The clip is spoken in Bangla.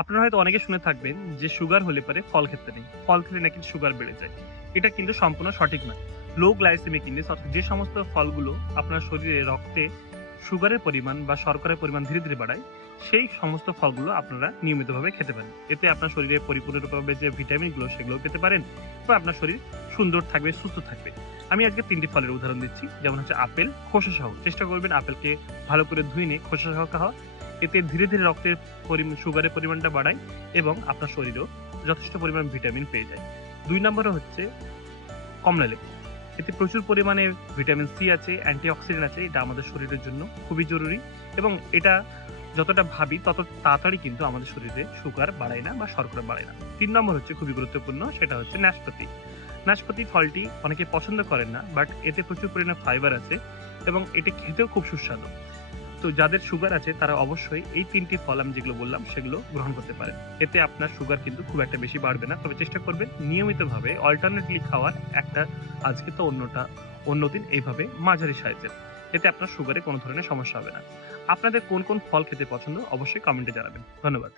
আপনারা হয়তো অনেকে শুনে থাকবেন যে সুগার হলে পরে ফল খেতে নেই। ফল খেলে নাকি সুগার বেড়ে যায়। এটা কিন্তু সম্পূর্ণ সঠিক নয়। লো গ্লাইসেমিক ইনডেক্স অর্থাৎ যে সমস্ত ফলগুলো আপনার শরীরে রক্তে সুগারের পরিমাণ বা শর্করার পরিমাণ ধীরে, ধীরে বাড়ায়, সেই সমস্ত ফলগুলো আপনারা নিয়মিতভাবে খেতে পারেন। এতে আপনার শরীরে পরিপূর্ণরূপে যে ভিটামিনগুলো সেগুলোও পেতে পারেন বা আপনার শরীর সুন্দর থাকবে, সুস্থ থাকবে। আমি আজকে ৩ টি ফলের উদাহরণ দিচ্ছি। যেমন হচ্ছে আপেল, খোসাসহ। চেষ্টা করবেন আপেলকে ভালো করে ধুয়ে নিয়ে খোসাসহ খাওয়া। এতে ধীরে, ধীরে রক্তের সুগারের পরিমাণটা বাড়ায় এবং আপনার শরীরেও যথেষ্ট পরিমাণ ভিটামিন পেয়ে যায়। ২ নম্বরে হচ্ছে কমলালেবু। এতে প্রচুর পরিমাণে ভিটামিন সি আছে, অ্যান্টিঅক্সিডেন্ট আছে। এটা আমাদের শরীরের জন্য খুবই জরুরি এবং এটা যতটা ভাবি তত তাড়াতাড়ি কিন্তু আমাদের শরীরে সুগার বাড়ায় না বা শর্করা বাড়ায় না। ৩ নম্বর হচ্ছে খুবই গুরুত্বপূর্ণ, সেটা হচ্ছে নাশপাতি। নাশপাতি ফলটি অনেকে পছন্দ করেন না, বাট এতে প্রচুর পরিমাণে ফাইবার আছে এবং এটি খেতেও খুব সুস্বাদু। তো যাদের সুগার আছে তারা অবশ্যই এই ৩ টি ফল আমি যেগুলো বললাম সেগুলো গ্রহণ করতে পারেন। এতে আপনার সুগার কিন্তু খুব একটা বেশি বাড়বে না। তবে চেষ্টা করবেন নিয়মিতভাবে অল্টারনেটলি খাওয়ার, একটা আজকে তো অন্যটা অন্যদিন, এইভাবে মাঝারি সাইজের। এতে আপনার সুগারে কোনো ধরনের সমস্যা হবে না। আপনাদের কোন, কোন ফল খেতে পছন্দ অবশ্যই কমেন্টে জানাবেন। ধন্যবাদ।